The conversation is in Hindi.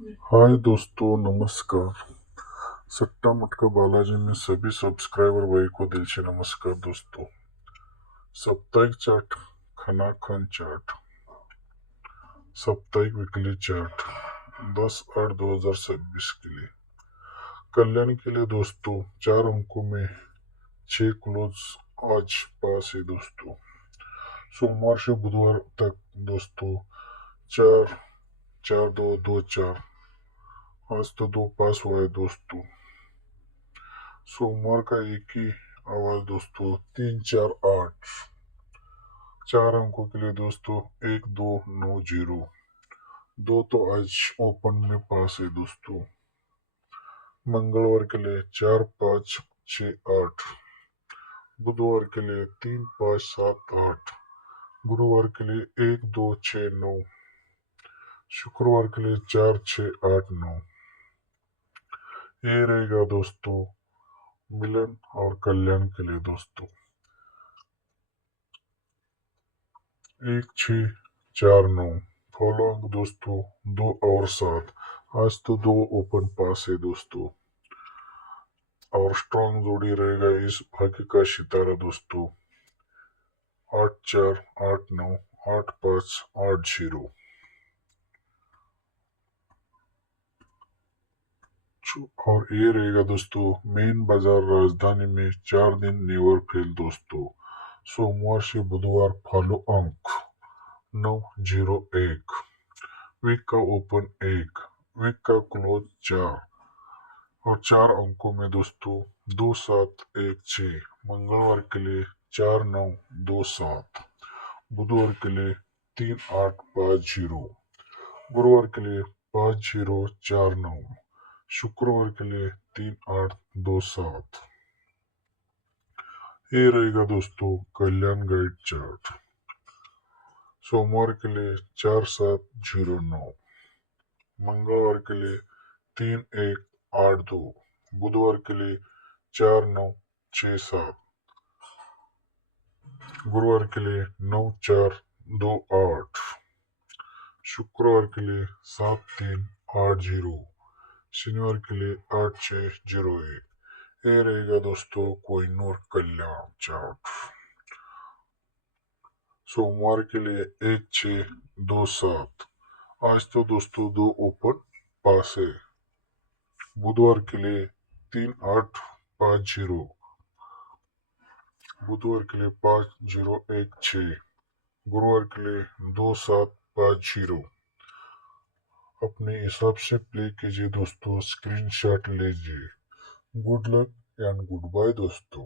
हाय दोस्तों, नमस्कार। सट्टा मटका बालाजी में सभी सब्सक्राइबर भाई को दिल से नमस्कार दोस्तों। साप्ताहिक चार्ट, खनाखन चार्ट, साप्ताहिक वीकली चार्ट 10/8/2026 के लिए कल्याण के लिए दोस्तों 4 अंकों में 6 क्लोज आज पास है दोस्तों। सोमवार से बुधवार तक दोस्तों 4 4 2 2 4। आज तो 2 पास हुआ है दोस्तों। सोमवार का एक ही आवाज दोस्तों 3 4 8। 4 अंकों के लिए दोस्तों 1290। दो तो आज ओपन में पास है दोस्तों। मंगलवार के लिए 4 5 6 8। बुधवार के लिए 3 5 7 8। गुरुवार के लिए 1 2 6 9। शुक्रवार के लिए 4 6 8 9। ये रहेगा दोस्तों मिलन और कल्याण के लिए दोस्तों 1 6 4 9। फॉलो अंक दोस्तों 2 और 7। आज तो 2 ओपन पास है दोस्तों। और स्ट्रॉन्ग जोड़ी रहेगा इस भाग्य का सितारा दोस्तों 8 4 8 9 8 5 8 0। और ये रहेगा दोस्तों मेन बाजार राजधानी में 4 दिन नेवर फेल दोस्तों। सोमवार से बुधवार फॉलो अंक 9 0 1। वीक का ओपन 1। वीक का क्लोज 4। और 4 अंकों में दोस्तों 2 7 1 6। मंगलवार के लिए 4 9 2 7। बुधवार के लिए 3 8 5 0। गुरुवार के लिए 5 0 4 9। शुक्रवार के लिए 3 8 2 7। ये रहेगा दोस्तों कल्याण गाइड चार्ट। सोमवार के लिए 4 7 0 9। मंगलवार के लिए 3 1 8 2। बुधवार के लिए 4 9 6 7। गुरुवार के लिए 9 4 2 8। शुक्रवार के लिए 7 3 8 0। शनिवार के लिए 8 6 0 1। ये रहेगा दोस्तों कोहिनूर कल्याण चार्ट। सोमवार के लिए 1 6 2 7। आज तो दोस्तों 2 ओपन पास है। बुधवार के लिए 3 8 5 0। बुधवार के लिए 5 0 1 6। गुरुवार के लिए 2 7 5 0। अपने हिसाब से प्ले कीजिए दोस्तों, स्क्रीनशॉट लीजिए। Good luck and good bye दोस्तों।